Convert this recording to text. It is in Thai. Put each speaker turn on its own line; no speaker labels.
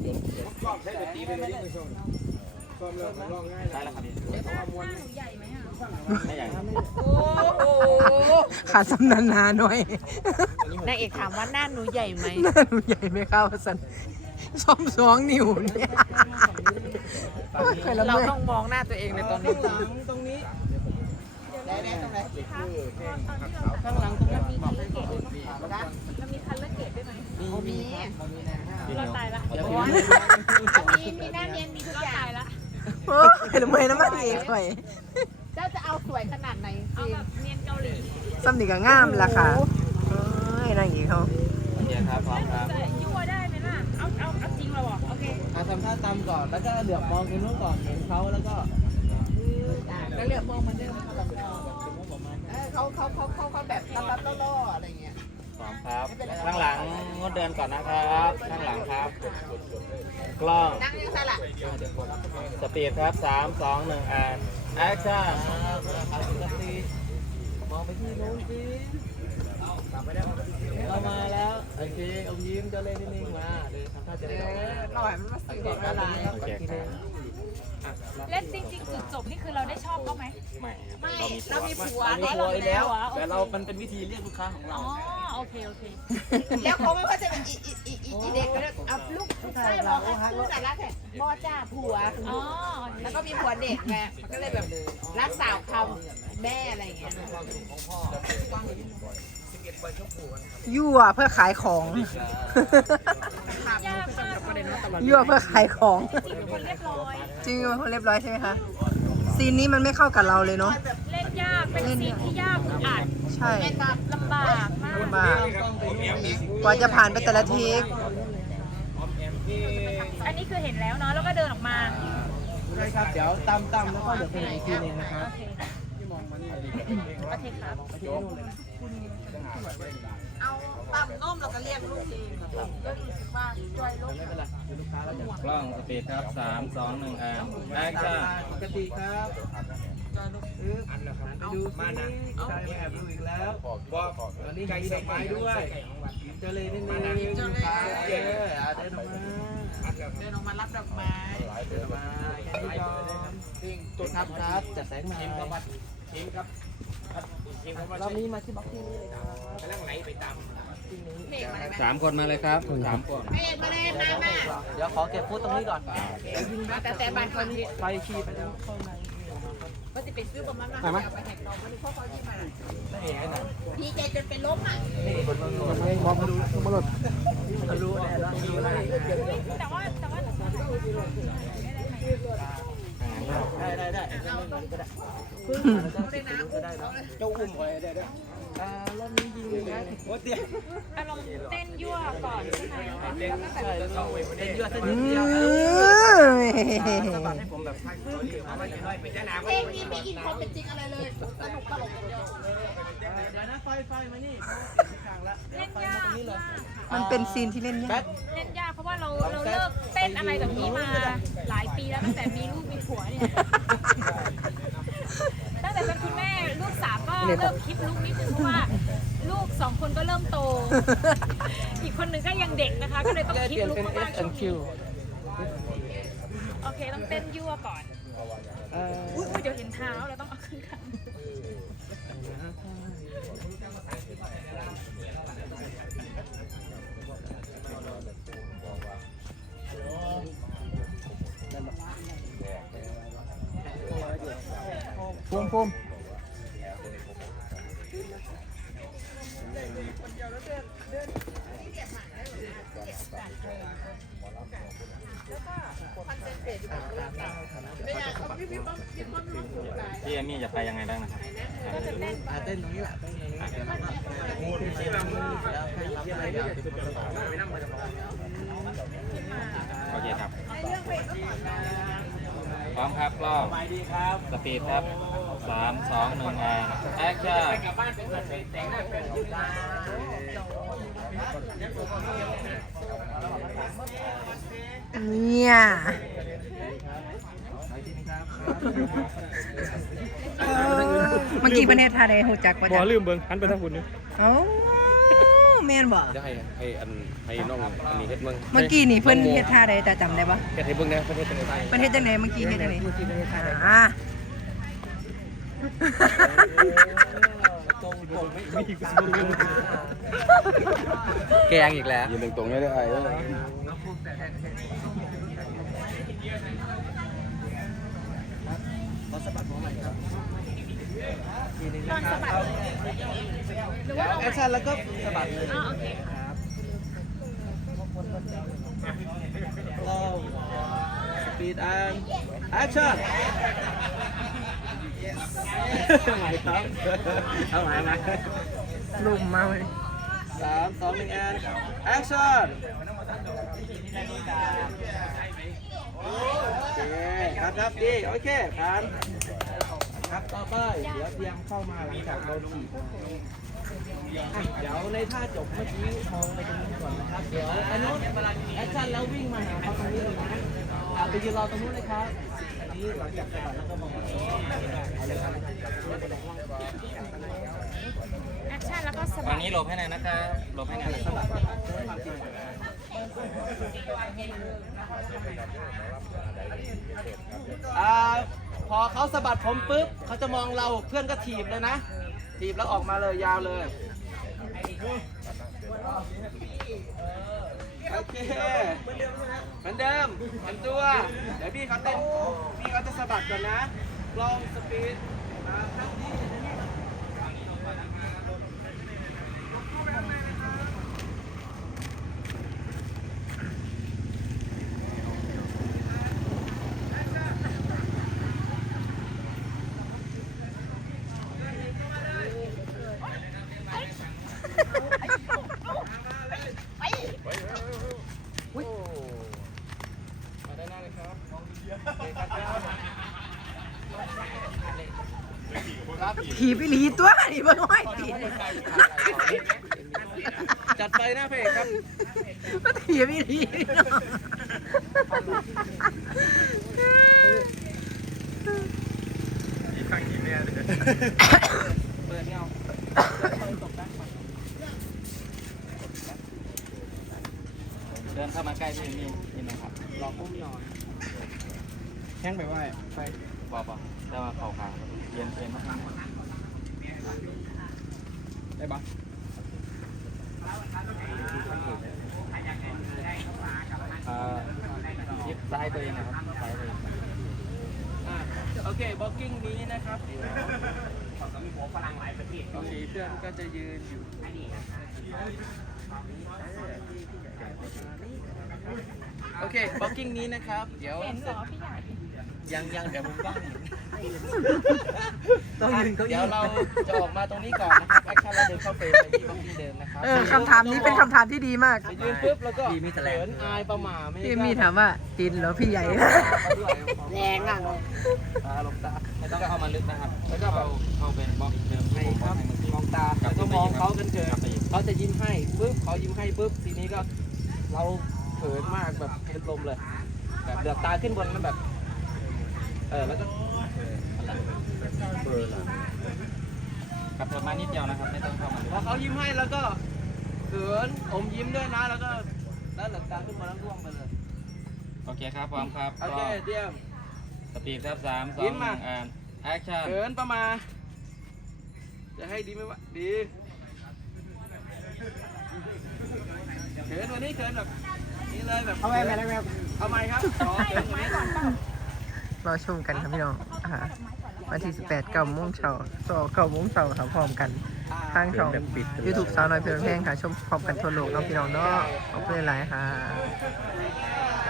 ก็ใช้ดนตรีไปเลยไม่ชมชมเลยร้องง่ายได้แล้วครับใหญ่ไหมอ่ะไม่ใหญ่โอ้โห
ขาสำนันนาหน่อย
นางเอกถามว่าหน้าหนูใหญ่ไหม
หน้าหนูใหญ่ไหมครับสันช่อง2 นิ้วเนี่ย
เราต้องมองหน้าตัวเองในตอนนี้
ตรงนี้ได้ตรงไหน
ข้างหลังตรงนี้มีคันเลอร์เกตด้วย
มั้ย
มันมีคันเลอร์เกตด้วยไหมมีเราตายละมีหน้าเนียนมีทุกอย่างละ
โอ้ยทำไมน้ำมันเอกไป
เจ้าจะเอาสวยขนาดไหนเอาแบบเนียนเกาหลี
ซ้ำดีกับงามล่ะค่ะเอ้ยนั่งอีกเขา
เนี่ยครับพร้อมครับ
ยั่วได้ไหมล่ะเอาจริงเราบอกโอเค
ทำท่าตามก่อนแล้วก็เหลือบมองคนนู้นก่อนเห็นเขาแล้วก็
เหลือบมองมันเดิมเขาแบบรับล่ออะไรเงี้ย
พร้อมครับข้างหลังงดเดินก่อนนะครับข้างหลังครับกล้อง
นั่งยังไงล่ะ
สปีดครับ3 2 1แอคชั่นมองไปที่นู้นสิเรามาแล้วโอเคอมยิ้มจะเล่นนิ่งๆมาเดี๋ยวทำท่าจะเล่น
หน่อยมันมาสื่ออะไร
โอเคครับ
เล่นจริงๆจุดจบนี่คือเราได้ชอบเขาไหม
ไม่เรามีผัว
แล้ว
แต่เรามันเป็นวิธีเรียกลูกค้าของเรา
อ๋อโอเคแล้วเขาไม่ว่าจะเป็นอีเด็กก็เอาลูกใช่บอกคือแต่ละแค่บอจ้าผัวแล้วก็มีผัวเด็กไงมันก็เลยแบบรักสาวคำแม่อะไรอย่างเงี้ย
ยั่วเพื่อขายของยั่วเพื่อขายของจริงเป็นคนเรียบร้อยใช่ไหมคะซีนนี้มันไม่เข้ากับเราเลยเนาะ
เล่นยากเป็นซีนที่ยากอัด
ใช่
ลำบากมาก
ลำบากกว่าจะผ่านไปแต่ละเทค
อันนี้คือเห็นแล้วเนาะแล้วก็เดินออกมา
ใช่ครับเดี๋ยวตามแล้วก็เดี๋ยวไปอีกทีนึงนะครับ
โอเคครับเอาตำน้มเราก็เรียกลูกเองก็รู้สึกว่าจอยลูก
กล้องสปีดครับ3 2 1แอคชั่นปกติครับไปดูมานะใครมาแอบดูอีกแล้วตอนนี้มีดอกไม้ด้วยเจเลยนิดนึงเดินอ
อกมารับดอกไม้
เดินมาแค่นี้ก่อนตัวทับครับจัดแสงมาทีมครับรอบนี้มาที่บ็อกซ์ที่นี่เลยครับกำลังไหลไปตาม3 คนมาเลยครับ3 คน
มาเลยมา
เดี๋ยวขอเก็บพูดตรงนี้ก่อน
แต่บ้านคนนี้
ไปขี่ไปแล้วเข้าใน
ก็จะไปซื้อประมาณนั้นไปแหกเราไม่ได้พ่อที่มา
ไม่เห็นไหน
พี่แกจนเป็นล้มอ่ะ
มองมาดูมาหลดรู้แน่แล้ว
แต่ว่า
ได้เจ้าอุ้มไว้ได้รอบนี้ยิงเลยนะโอ้เดี๋ยว
ลองเต้นยั่วก่อนใช่ไหม
เต้นยั่วเต้นยั่วสะบัดให้ผมแบบ
เพลงนี้ไม่อินความเป็นจริงอะไรเลยสนุกตลกเดียว
เดี๋ยวนะไฟมานี่
เล่นยากมาก
มันเป็นซีนที่เล่นยาก
เล่นยากเพราะว่าเราเลิกเต้นอะไรแบบนี้มาหลายปีแล้วตั้งแต่มีลูกมีผัวเนี่ยตั้งแต่เป็นคุณแม่ลูก3ก็เริ่มคิดลูกนิดนึงเพราะว่าลูก2 คนก็เริ่มโตอีกคนนึงก็ยังเด็กนะคะก็เลยต้องคิดลูกมากๆโอเคต้องเต้นยั่วก่อนเดี๋ยวเห็นเท้าเราต้องเอาขึ้นกัน
พุ่มพี่เอมี่จะไปยังไงบ้างนะครับเต้นตรงนี้แหละโอเคครับพร้อมครับกล้องสปีดครับ3 2 1แอคชั่น
เนี่ยเมื่อกี้ประเทศไทยหูจักว่า
บอลืมเบิ้งหันไปทางคุณนี่
อ๋อแม่นบ่
จะให้น้องอันนี้เฮ็ดมึง
เมื่อกี้นี่เพิ่นเฮ็ดท่าใดแต่จำได้ปะ
เฮ็ดให้เบิ่งนะเพิ่นเฮ็ดจังได๋
เพิ่นเฮ็ดจังไดเมื่อกี้เฮ็ดจังไดอ่า
แกงอีกแล้ว
ยืนตรงๆได้ไอ้
แอคชั่นแล้วก็สะบัดเลย
อ๋อโอเค
ลองสปีดแอนแอคชั่นหมายครับเอาหมายไหม
ลุ่มมาเลย
3 2 1แอนแอคชั่นโอเคครับดีโอเคผ่านครับต่อไปเดี๋ยวเตรียมเข้ามาหลังจากโดนถีบเดี๋ยวในท่าจบเมื่อกี้มองไปตรงนี้ก่อนนะครับเดี๋ยวอันนู้นแอคชั่นแล้ววิ่งมาหาเขาตรงนี้เลยนะไปยืนรอตรงนู้นเลยครับอันนี้หลังจากสะบัดแล้วก็มองเอาเลยครับ
แอคชั่นแล้วก็สะ
ต
บั
อน
ด
นี้หลบให้หน่อยนะคะหลบให้หน่อย
พอเขาสะบัดผมปุ๊บเขาจะมองเราเพื่อนก็ถีบเลยนะถีบแล้วออกมาเลยยาวเลยโอเคเหมือนเดิมเหมือนตัวเดี๋ยวพี่เขาเต้นพี่เขาจะสะบัดก่อนนะลองสปีดมาครั้งนี้ครับ
ถีบอีหลีตัวนี่บ่น้อยถีบ
จัดไปนะเพจครับ
ก็ถีบอีหลี
เปิดเงาเดินเข้ามาใกล้พี่นี่นะครับลองอุ้มนอนแข้งไปไหวไปบอกได้มาเข่าขางเย็นมากได้ปะยิบซ้ายตัวเองนะครับซ้ายตัวเองโอเคบล็อกกิ้งนี้นะครับโอเคเพื่อนก็จะยืนอยู่โอเคบล็อกกิ้งนี้นะครับเดี๋ยว
เห็นเหรอพี่ใหญ่
ยังเดี๋ยวผมต้อง
ต้องยืนเก้า
เดี๋
อี้
ยวเราจะออกมาตรงนี้ก่อนนะครับแอคชั่นเราเดินเข้าเฟรมไปที่บล็อกกิ้งเดิมนะครับ
คำถามนี้เป็นคำถามที่ดีมาก
ไปยืนปุ๊บแล้วก็เขินอายประหม่าไม่
พี่มีถามว่าจินเหรอพี่ใหญ่
แรงอ่ะ
ตาลงตา
ไม่ต้องเข้ามาลึกนะครับแล้วก็เอาเป็นบล็อกเดิม
ให้ครับมองตาแล้วก็มองเขากันเกินเขาจะยิ้มให้ปุ๊บเขายิ้มให้ปุ๊บทีนี้ก็เราเขินมากแบบเป็นลมเลยแบบเดือบตาขึ้นบนแล้วแบบแล้วก็
กลับเพิ่มมานิดเดียวนะครับไม่ต้องเข้ามาลึก
พอเขายิ้มให้แล้วก็เขินอมยิ้มด้วยนะแล้วก็แล้วเหลือบตาขึ้นมาแล้วร่วงไปเลย
โอเคครับพร้อมครับ
โอเคเดี๋ยว
สปีดครับ3 2
ยิ้มมา
1แอคชั่น
เขินประมาณจะให้ดีไหมวะดีเขินวันนี้เขินแบบนี้เลยแบบเอาไว้เอาไม้ครับขอเขินวันนี้ก่อน
รอชมกันครับพี่น้องวันที่18 9 โมงเช้า9 โมงเช้าครับพร้อมกันทางช่อง YouTube สาวน้อยเพลินเพลงค่ะชมพร้อมกันทั่วโลกเนาะพี่น้องเนาะขอบคุณหลายๆค่ะ